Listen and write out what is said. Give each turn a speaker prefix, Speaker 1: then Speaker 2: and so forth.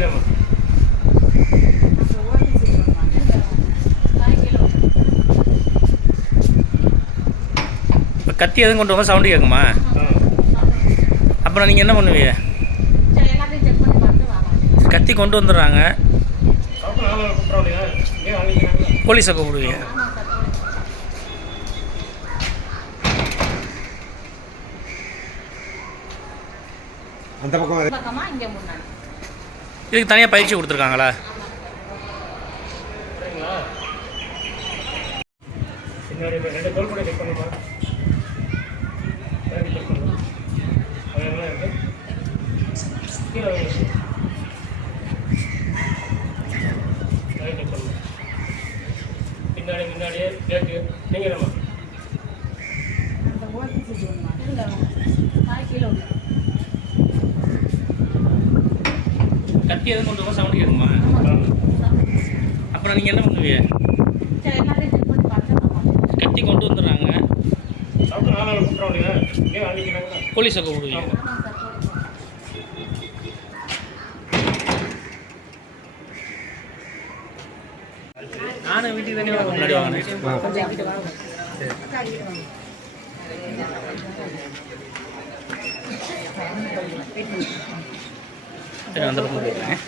Speaker 1: நம்ம
Speaker 2: இப்போ கத்தி எதுவும் கொண்டு வாங்க சவுண்டு கேட்குமா அப்புறம் நீங்கள் என்ன பண்ணுவீங்க? கத்தி கொண்டு வந்துடுறாங்க. போலீஸை கூப்பிடுவீங்க.
Speaker 3: அந்த பக்கம்
Speaker 4: இங்கே முன்னாடி.
Speaker 2: இதுக்கு தனியாக பயிற்சி கொடுத்துருக்காங்களா?
Speaker 1: பின்னாடி போய் கேட்டு தோல் கூட
Speaker 2: கத்தி எதுவும் கொண்டு வாங்க சவுண்டு கேட்குமா அப்புறம் நீங்கள் என்ன பண்ணுவீங்க? கத்தி கொண்டு வந்துடுறாங்க. போலீஸை கூப்பிடுவீங்க. நானும் வீட்டுக்கு தானே முன்னாடி வாங்கினேன் சரி அந்த பக்கம் போயிருக்கேன்